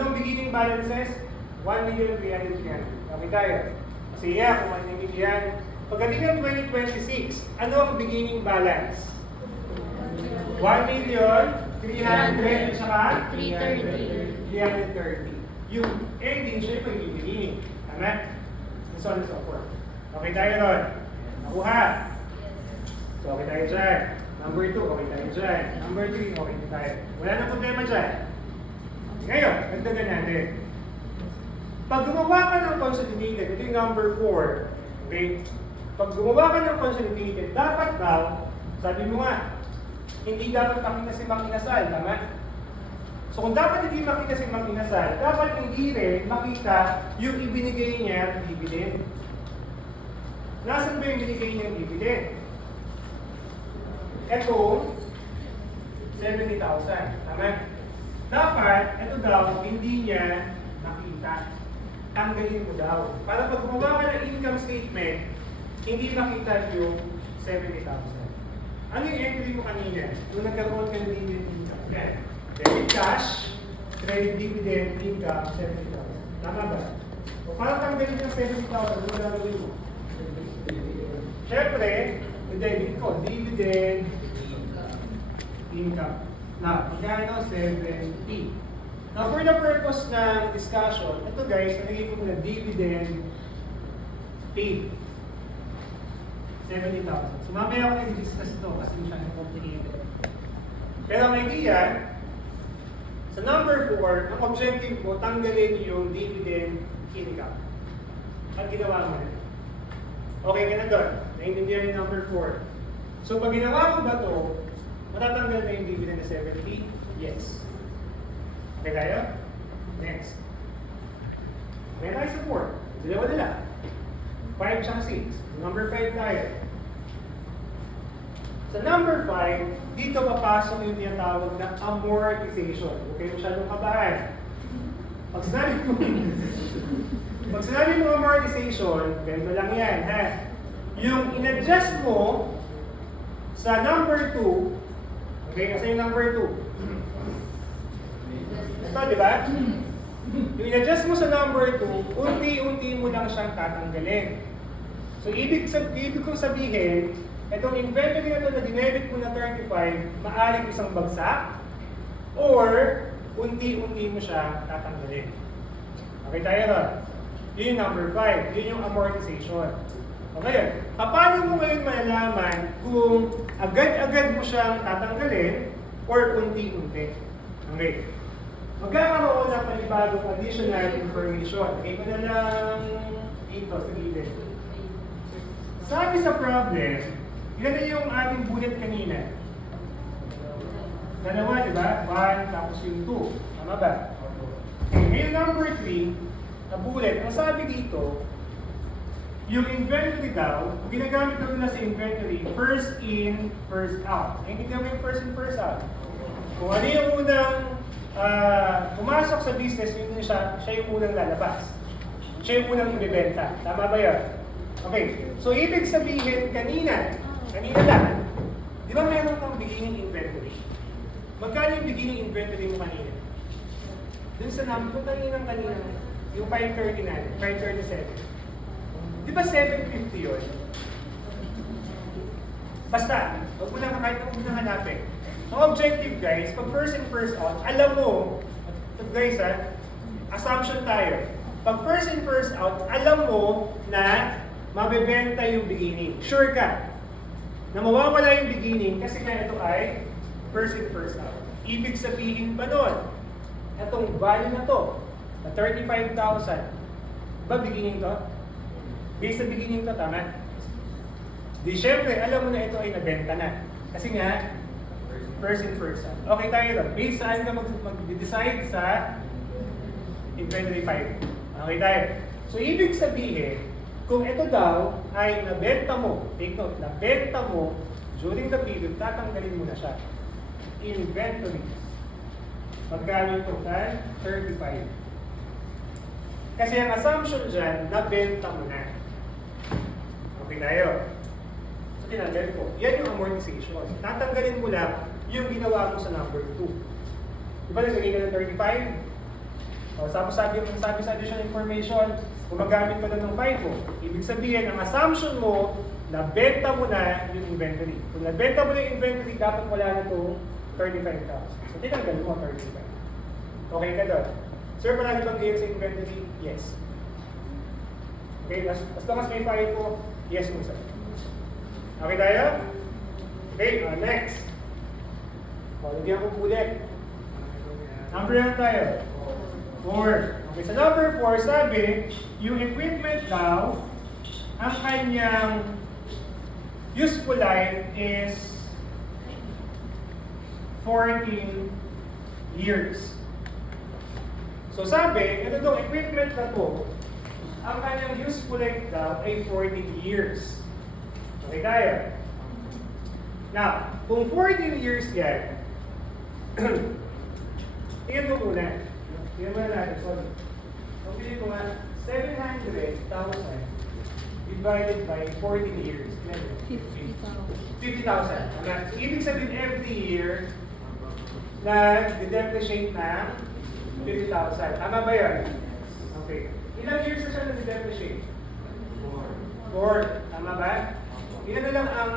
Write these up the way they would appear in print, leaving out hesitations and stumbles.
Anong beginning balances? 1,300,000. Okay tayo. Kasi kung maintindihan. Pagdating ng 2026, ano ang beginning balance? 1,300,000 at saka 330. Yung ending, siya yung magiging beginning. Tama? And so on and so forth. Okay tayo ron. Nakuha. So okay tayo dyan. Number 2, okay tayo dyan. Number 3, okay tayo. Wala na problema dyan. Ngayon, nagdagan natin. Pag gumawa ka ng consolidated, ito yung number 4. Okay? Pag gumawa ka ng consolidated, dapat daw, sabi mo nga, hindi dapat makita si Mang Inasal, tama? So kung dapat hindi makita si Mang Inasal, dapat hindi rin makita yung ibinigay niya dividend. Nasaan ba yung binigay niyang dividend? Ito, 70,000. Tama? Dapat, ito daw, hindi niya nakita. Tanggalin mo daw. Para pag gumawa ka ng income statement, hindi makita yung 70,000. Ano yung entry mo kanina? Nung nagkaroon ka ng dividend income. Yan. Debit cash, credit dividend, income, 70,000. Tama ba? O para tanggalin yung 70,000, ano gagawin mo? Siyempre, debit ko, dividend, income. Now, magkano 70. Now, for the purpose ng discussion, ito guys, nalagay ko muna dividend paid. 70,000. So, mamaya ako nag-discuss ito kasi masyadong complicated. Pero ang idea, sa number 4, ang objective ko, tanggalin yung dividend income. At ginawa mo na. Okay ka na doon. Naintindihan yung number 4. So, pag ginawa mo ba ito, matatanggal na yung dividend na 70? Yes. Okay tayo? Next. May tayo sa 4. Dalawa nila. 5 tsaka 6. Number 5 tayo. Sa number 5, dito papasok yung tinatawag na amortization. Okay, masyadong kabahan. Pag sinabi mo amortization, ganito lang yan, ha? Yung in-adjust mo sa number 2, okay, kasi yung number 2. Ito, di ba? Yung in-adjust mo sa number 2, unti-unti mo lang siyang tatanggalin. So, ibig kong sabihin, itong inventory na ito na dinebit mo na 35, maaaring isang bagsak, or unti-unti mo siya tatanggalin. Okay tayo ron? Yun yung number 5. Yun yung amortization. Okay, paano mo ngayon malalaman kung agad-agad mo siyang tatanggalin or unti-unti? Okay. Magkakaroon ng panibagong additional information. Okay ko na lang dito sa gilid. Sabi sa problem, ilan na yung ating bullet kanina? Dalawa, di ba? 1 tapos yung 2. Tama ba? Okay, ngayon number 3, na bullet. Ang sabi dito, yung inventory daw, ginagamit daw nila sa inventory, first in, first out. Hindi mo yung first in, first out. Kung ano yung unang pumasok sa business, yun siya yung unang lalabas. Siya yung unang ibibenta. Tama ba yun? Okay. So, ibig sabihin, kanina lang, di ba meron kang beginning inventory? Magkano yung beginning inventory mo kanina? Dun sa number, kung kanina, yung 530 natin, 537. Di ba 750 yun? Basta, huwag mo lang kahit huwag mo lang hanapin. Ang objective guys, pag first in first out, alam mo, guys assumption tayo. Pag first in first out, alam mo na mabebenta yung beginning. Sure ka na mawawala yung beginning kasi nga ito ay first in first out. Ibig sabihin pa nun, itong value na to, na 35,000, ba beginning to? Based sa beginning to, tama? Di syempre, alam mo na ito ay nabenta na. Kasi nga, first in first out. Okay tayo ito. Based saan ka mag-decide sa inventory 5. Okay tayo. So, ibig sabihin, kung ito daw ay nabenta mo, take note, nabenta mo during the period, tatanggalin mo na siya. Inventory. Magkano yung total? 35. Kasi ang assumption dyan, nabenta mo na. Okay tayo. So, tinanggal ko. Yan yung amortization. Tatanggalin mo lang yung ginawa mo sa number 2. Diba nagagay ka ng 35? O, sabi sa additional information, gumagamit ka doon ng FIFO. Ibig sabihin, ang assumption mo, nabenta mo na yung inventory. Kung nabenta mo na yung inventory, dapat wala na itong 35,000. So, tinanggal mo 35. Okay ka doon? Sir, palagi bang gain sa inventory? Yes. Okay, as long as may FIFO, yes mo sir. Okay tayo? Okay, next. O, lagyan ko ulit. Number lang tayo. 4. Okay, sa number 4, sabi, yung equipment daw, ang kanyang useful life is 14 years. So sabi, ito itong equipment na to, ang kanyang useful life daw ay 14 years. Okay tayo? Now, kung 14 years yan, tingnan mo muna. Tingnan mo na natin, sorry. Kung pili ko nga, 700,000 divided by 14 years. 50,000. So, ibig sabihin every year, nag-depreciate ng 50,000. Tama ba yan? Okay. Ilang years na siya nag-depreciate? 4. Tama ba? Ilan na lang ang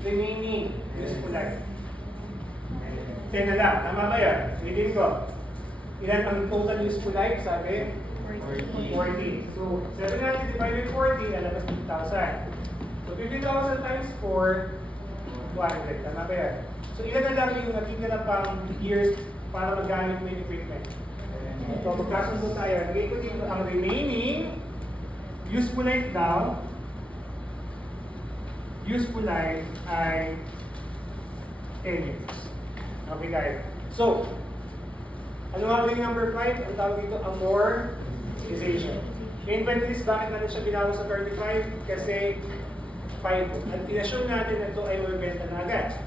remaining useful life? 10 na lang. Tama ba yan? Ulitin ko. Ilan ang total useful life? Sabi? 40. So, 700 divided by 40, lalabas 50,000. So, 50,000 times 4, 200. Tama ba yan? So, ilan na lang yung nakikita pang years para magamit mo yung equipment? So, magkasundo tayo. Lagay ko dito ang remaining useful life daw. Useful life ay 10 years. Okay, guys. So, ano nga ba yung number 5? Ang tawag dito, amortization. Yung inventories, bakit natin siya binawa sa 35? Kasi 5. At in-assume natin na ito ay mabibenta na agad.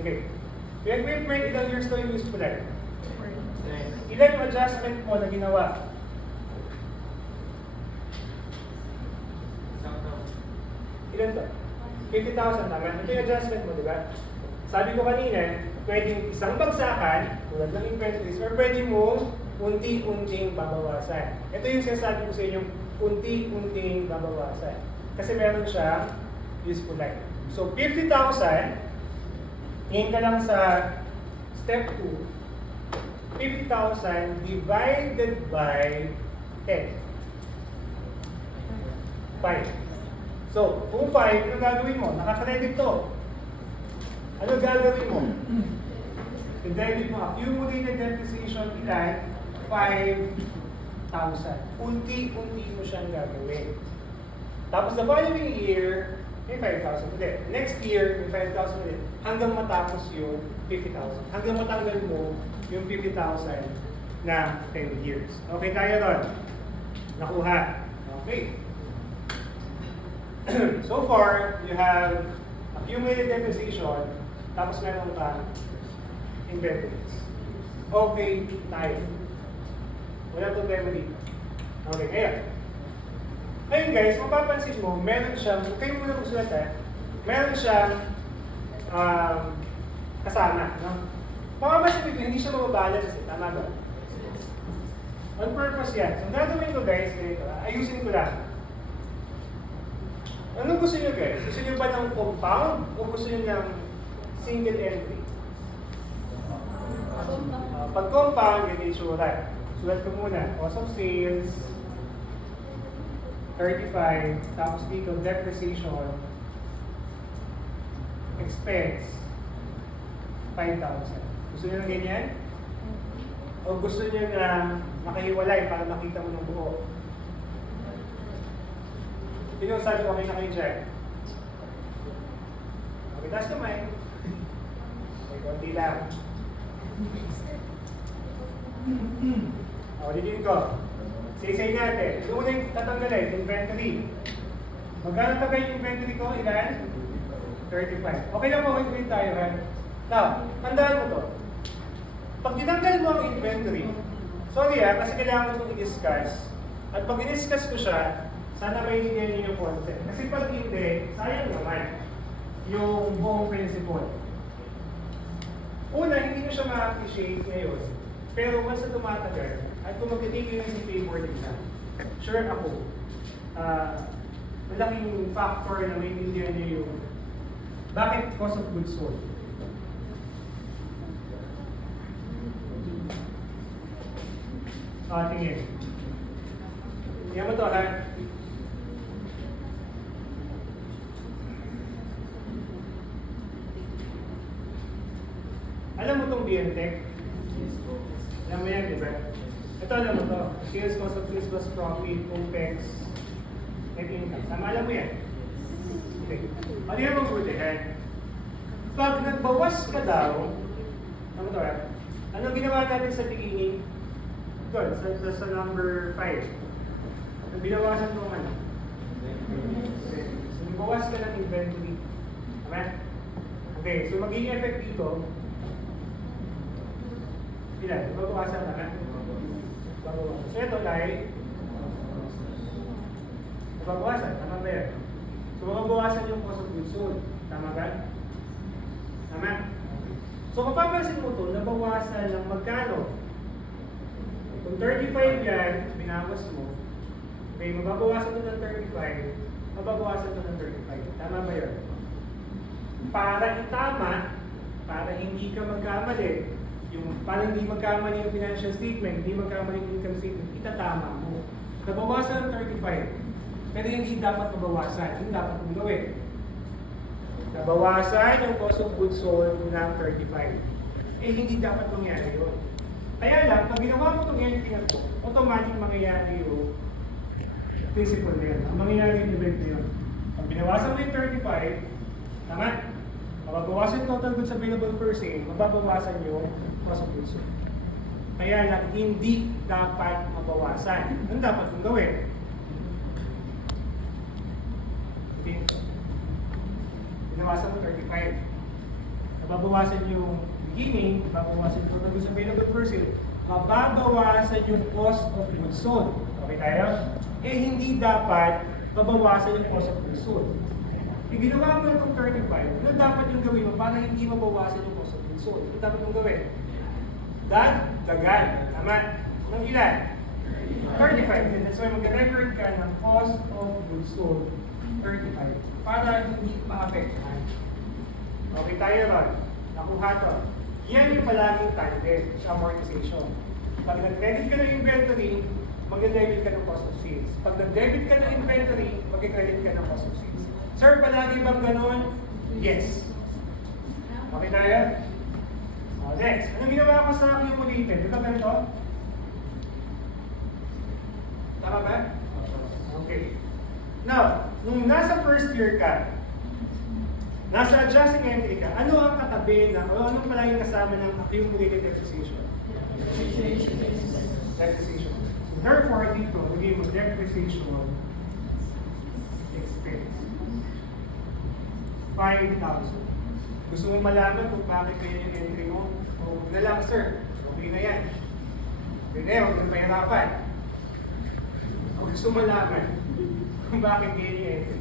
Okay. Yung equipment, ilang years to yung useful life? Ilan yung adjustment mo na ginawa? Ilan to? 50,000 tama. Ito yung adjustment mo, di ba? Sabi ko kanina, pwedeng isang bagsakan, tulad ng inventories, or pwede mo unti-unting babawasan. Ito yung sinasabi ko sa inyo, unti-unting babawasan. Kasi meron siya useful life. So, 50,000, tingin ka lang sa step 2, 50,000 divided by 10. 5. So, kung 5, ano gagawin mo? Nakakredit to. Ano gagawin mo? I-debit mo. Accumulated depreciation ilan? 5,000. Unti-unti mo siyang gagawin. Tapos the following year, may 5,000 ulit. Next year, may 5,000 ulit. Hanggang matapos yung 50,000. Hanggang matanggal mo yung 50,000 na 10 years. Okay tayo ron? Nakuha. Okay. So far, you have accumulated depreciation, tapos meron kang inventories. Okay tayo. Wala problema dito. Okay, kaya. Ngayon guys, mapapansin mo, meron siyang, kayo muna magsulat meron siyang kasama. No? Mapapansin mo, hindi siya mababalance. Tama ba? On purpose yan. So, ang gagawin ko guys, ganito, ayusin ko lang. Anong gusto niyo guys? Gusto niyo ba ng compound o gusto niyo ng single entry? Pag compound, yun yung sulat. Sulat ko muna. Cost of sales, 35, tapos dito depreciation, expense, 5,000. Gusto niyo ng ganyan? O gusto niyo na makahiwalay para makita mo ng buo? Sino yung sabi okay na kayo dyan? Okay, taas kamay. Okay, konti lang. O, dito ko. Say natin. Ito muna yung tatanggalin, inventory. Magkano tagay yung inventory ko? Ilan? 35. Okay lang po, wait tayo. Ha? Now, tandaan mo to. Pag tinanggal mo ang inventory, sorry kasi kailangan ko itong i-discuss. At pag i-discuss ko siya, sana may hindi niyo yung concept. Kasi pag hindi, sayang naman yung buong principle. Una, hindi nyo siya ma-appreciate ngayon. Pero once na tumatagal, at kung mag-take kayo sa paper exam, sure ako, malaking factor na maintindihan niyo yung bakit cost of goods sold. Tingin. Tingnan mo to, ha? Alam mo itong BNTech? Alam mo yan, di ba? Ito alam mo to. Sales cost of sales plus profit, OPEX, net income. Tama, alam mo yan? Okay. Ano yung magbutihan? Pag nagbawas ka daw, ano to, ha? Anong ginawa natin sa beginning? Good, sa number 5. Binawasan mo ano? Okay. So, nagbawas ka ng inventory. Tama? Okay, so magiging effect dito, ilan? Babawasan na ka? Babawasan. So ito ay babawasan. Tama ba yan? So mababawasan yung cost of goods sold. Tama ba? Tama? So mapapansin mo ito, nabawasan ng magkano? Kung 35 yan, binawas mo, okay, mababawasan ito ng 35, mababawasan ito ng 35. Tama ba yun? Para itama, para hindi ka magkamali, para hindi magkamali yung financial statement, hindi magkamali yung income statement, itatama mo. Nabawasan ng 35, pero hindi dapat mabawasan. Yung dapat mong gawin. Nabawasan yung cost of goods sold ng 35. Eh, hindi dapat mangyari yun. Kaya lang, pag ginawa mo itong entry na ito, automatic mangyayari yung principle na yun. Ang mangyayari yung event na yun. Pag binawasan mo yung 35, tama? Mababawasan yung total goods available per sale, mababawasan yung cost of goods sold. Kaya lang, hindi dapat mabawasan. Ano dapat mong gawin? Binawasan mo 35. Mababawasan yung beginning, mababawasan yung total goods available per sale, mababawasan yung cost of goods sold. Okay tayo? Eh, hindi dapat mabawasan yung cost of goods sold. Kung ginawa mo itong 35, ano dapat yung gawin mo para hindi mabawasan yung cost of goods sold? Ano dapat yung gawin? Dagan. Tama? Ng ilan? 35. That's why mag-record ka ng cost of goods sold 35 para hindi maapektuhan. Okay tayo ron. Nakuha to. Yan yung palaging tandem sa amortization. Pag nag-credit ka ng inventory, mag-debit ka ng cost of sales. Pag nag-debit ka ng inventory, mag-credit ka ng cost of sales. Sir, palagi bang ganon? Yes. Okay tayo? Next. Anong ginawa ko sa accumulated? Di ba ganito? Tama ba? Okay. Now, nung nasa first year ka, nasa adjusting entry ka, ano ang katabi na, o anong palaging kasama ng accumulated depreciation? Depreciation. Therefore, dito, naging mo depreciation expense. 5,000. Gusto mo malaman kung bakit kaya yung entry mo? O na lang, sir. Okay na yan. Okay na yan, huwag na mahirapan. O gusto mo malaman kung bakit kaya yung entry.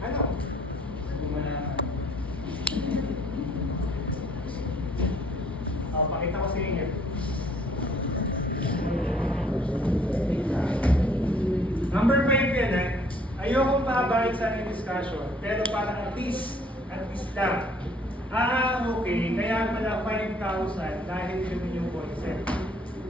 Ano? Gusto mo malaman. Pakita ko sa inyo. Number 5 yan eh. Ayokong pahabain sa aking discussion, pero para at least lang. Okay, kaya pala 5,000 dahil yun yung concept.